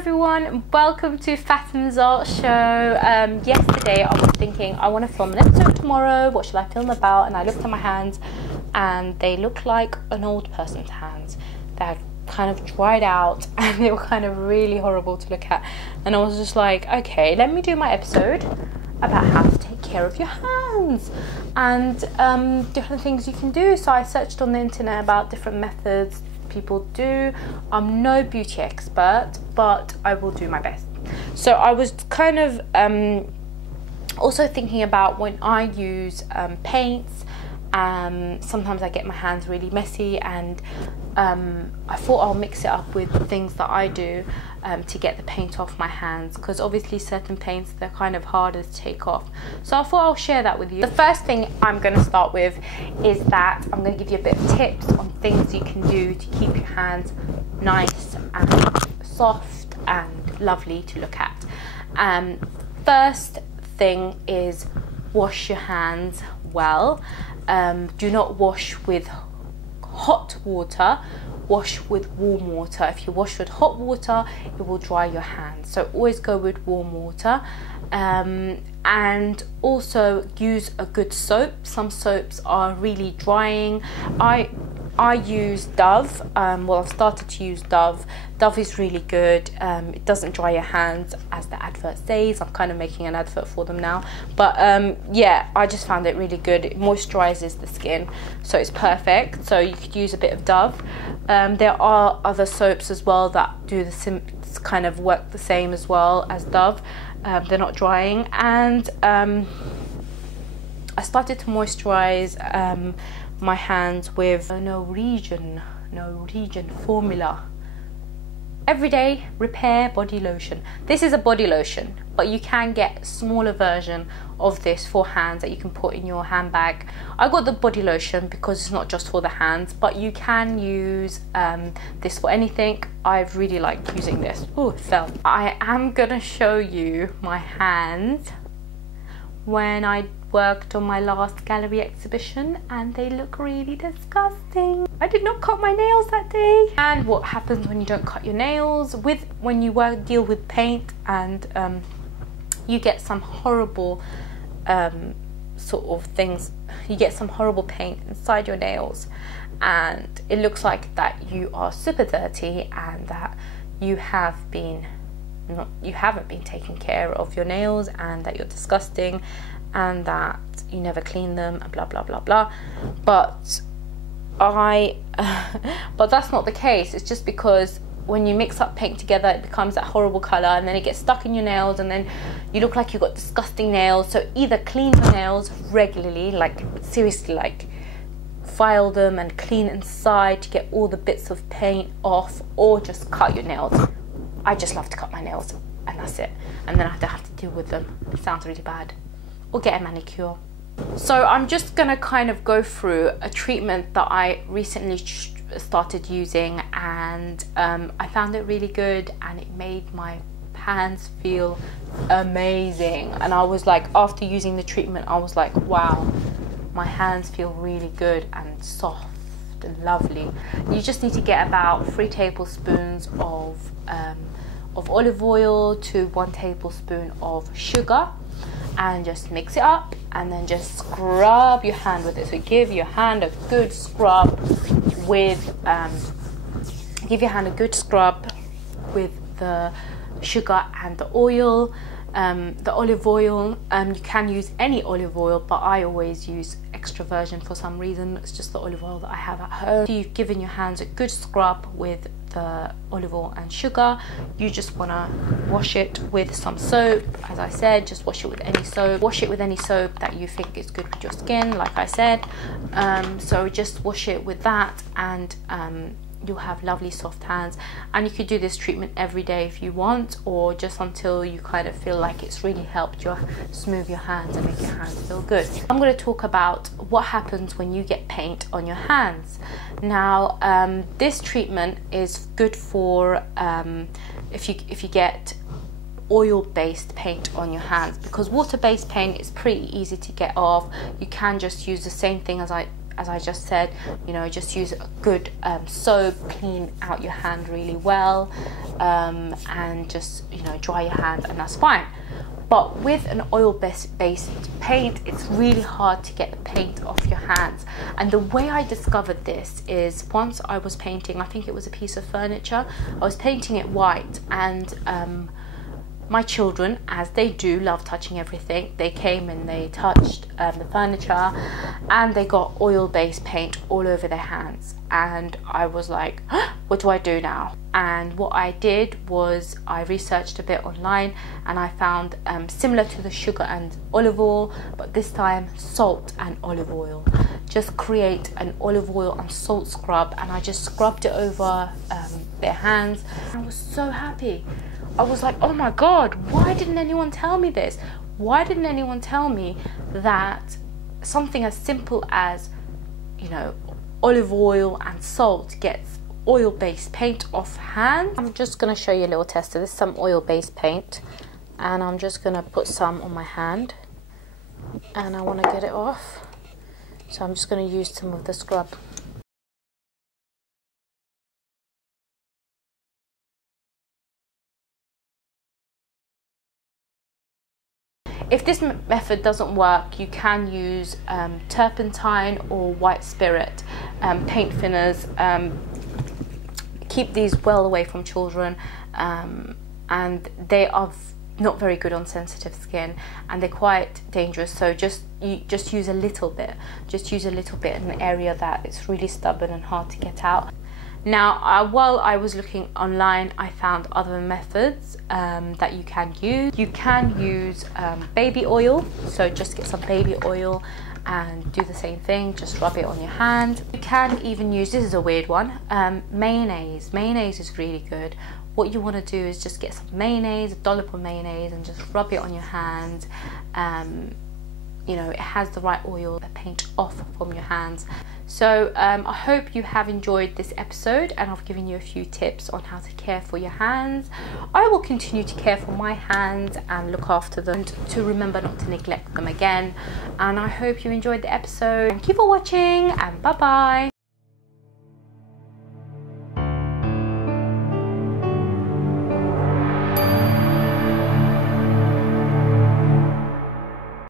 everyone, welcome to Fatema's art show. Yesterday I was thinking I want to film an episode tomorrow. What should I film about? And I looked at my hands and they look like an old person's hands. They're kind of dried out and they were kind of really horrible to look at. And I was just like, okay, let me do my episode about how to take care of your hands and different things you can do. So I searched on the internet about different methods people do. I'm no beauty expert, but I will do my best. So I was kind of also thinking about when I use paints, sometimes I get my hands really messy, and I thought I'll mix it up with things that I do to get the paint off my hands, because obviously certain paints, they're kind of harder to take off. So I thought I'll share that with you. The first thing I'm going to start with is that I'm going to give you a bit of tips on things you can do to keep your hands nice and soft and lovely to look at. First thing is wash your hands well. Do not wash with hot water, wash with warm water. If you wash with hot water, it will dry your hands, so always go with warm water. And also use a good soap. Some soaps are really drying. I use Dove. Well, I've started to use Dove. Dove is really good. It doesn't dry your hands, as the advert says. I'm kind of making an advert for them now, but yeah, I just found it really good. It moisturizes the skin, so it's perfect. So you could use a bit of Dove. There are other soaps as well that do the kind of work the same as well as Dove. They're not drying. And I started to moisturize my hands with a Norwegian formula everyday repair body lotion. This is a body lotion, but you can get a smaller version of this for hands that you can put in your handbag. I got the body lotion because it's not just for the hands, but you can use this for anything. I've really liked using this. Oh, it fell. I am gonna show you my hands when I worked on my last gallery exhibition, and they look really disgusting. I did not cut my nails that day. And what happens when you don't cut your nails, when you deal with paint, and you get some horrible sort of things. You get some horrible paint inside your nails, and it looks like that you are super dirty and that you haven't been taking care of your nails, and that you're disgusting, and that you never clean them, and blah blah blah blah. But but that's not the case. It's just because when you mix up paint together, it becomes that horrible color, and then it gets stuck in your nails, and then you look like you've got disgusting nails. So either clean your nails regularly, like seriously, like file them and clean inside to get all the bits of paint off, or just cut your nails. I just love to cut my nails, and that's it, and then I don't have to deal with them. It sounds really bad. Or get a manicure. So I'm just gonna kind of go through a treatment that I recently started using, and I found it really good, and it made my hands feel amazing. And I was like, after using the treatment, I was like, wow, my hands feel really good and soft and lovely. You just need to get about 3 tablespoons of olive oil to 1 tablespoon of sugar, and just mix it up, and then just scrub your hand with it. So give your hand a good scrub with the sugar and the oil, the olive oil. You can use any olive oil, but I always use extra virgin for some reason. It's just the olive oil that I have at home. So you've given your hands a good scrub with the olive oil and sugar. You just want to wash it with some soap. As I said, just wash it with any soap. Wash it with any soap that you think is good with your skin, like I said. So just wash it with that, and you'll have lovely soft hands. And you could do this treatment every day if you want, or just until you kind of feel like it's really helped you smooth your hands and make your hands feel good. I'm going to talk about what happens when you get paint on your hands. Now this treatment is good for if you get oil-based paint on your hands, because water-based paint is pretty easy to get off. You can just use the same thing as I as I just said, you know, just use a good soap, clean out your hand really well, and just, you know, dry your hand, and that's fine. But with an oil-based paint, it's really hard to get the paint off your hands. And the way I discovered this is, once I was painting, I think it was a piece of furniture, I was painting it white, and my children, as they do, love touching everything. They came and they touched the furniture, and they got oil-based paint all over their hands. And I was like, what do I do now? And what I did was I researched a bit online, and I found similar to the sugar and olive oil, but this time salt and olive oil. Just create an olive oil and salt scrub, and I just scrubbed it over their hands. I was so happy. I was like, oh my God, why didn't anyone tell me this? Why didn't anyone tell me that something as simple as, you know, olive oil and salt gets oil-based paint off hands? I'm just going to show you a little tester. This is some oil-based paint, and I'm just going to put some on my hand, and I want to get it off. So I'm just going to use some of the scrub. If this method doesn't work, you can use turpentine or white spirit paint thinners. Keep these well away from children, and they are not very good on sensitive skin, and they're quite dangerous. So just use a little bit. Just use a little bit in an area that it's really stubborn and hard to get out. Now, while I was looking online, I found other methods that you can use. You can use baby oil, so just get some baby oil and do the same thing, just rub it on your hand. You can even use, this is a weird one, mayonnaise. Mayonnaise is really good. What you want to do is just get some mayonnaise, a dollop of mayonnaise, and just rub it on your hand. You know, it has the right oil to paint off from your hands. So I hope you have enjoyed this episode, and I've given you a few tips on how to care for your hands. I will continue to care for my hands and look after them, to remember not to neglect them again. And I hope you enjoyed the episode. Thank you for watching, and bye bye.